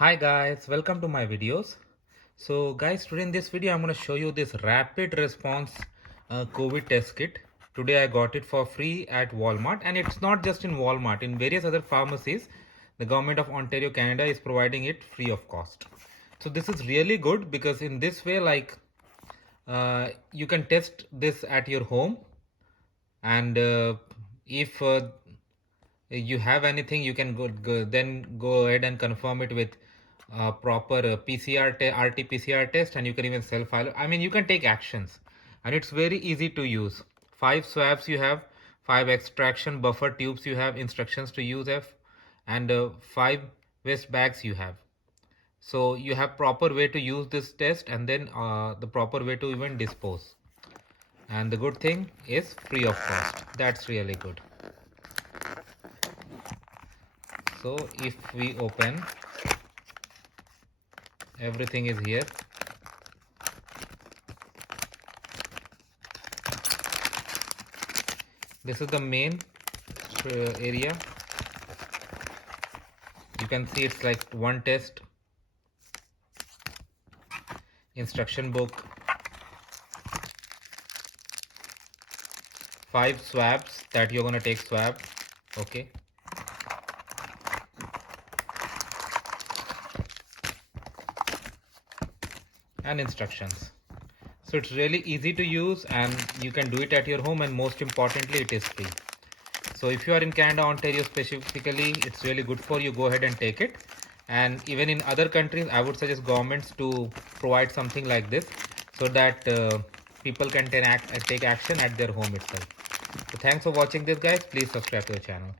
Hi guys, welcome to my videos. So guys, today in this video I'm going to show you this rapid response COVID test kit. Today I got it for free at Walmart, and it's not just in Walmart, in various other pharmacies the government of Ontario, Canada is providing it free of cost. So this is really good because in this way, you can test this at your home, and if you have anything, you can then go ahead and confirm it with proper RT-PCR test, and you can even self-file. I mean, you can take actions, and it's very easy to use. 5 swabs you have, 5 extraction buffer tubes you have, instructions to use F, and 5 waste bags you have. So you have proper way to use this test, and then the proper way to even dispose. And the good thing is free of cost. That's really good. So if we open, everything is here. This is the main area. You can see it's like one test, instruction book, 5 swabs that you're gonna take swab. Okay, and instructions. So it's really easy to use, and you can do it at your home, and most importantly it is free. So if you are in Canada, Ontario specifically, it's really good for you. Go ahead and take it. And even in other countries, I would suggest governments to provide something like this so that people can take action at their home itself. So thanks for watching this, guys. Please subscribe to the channel.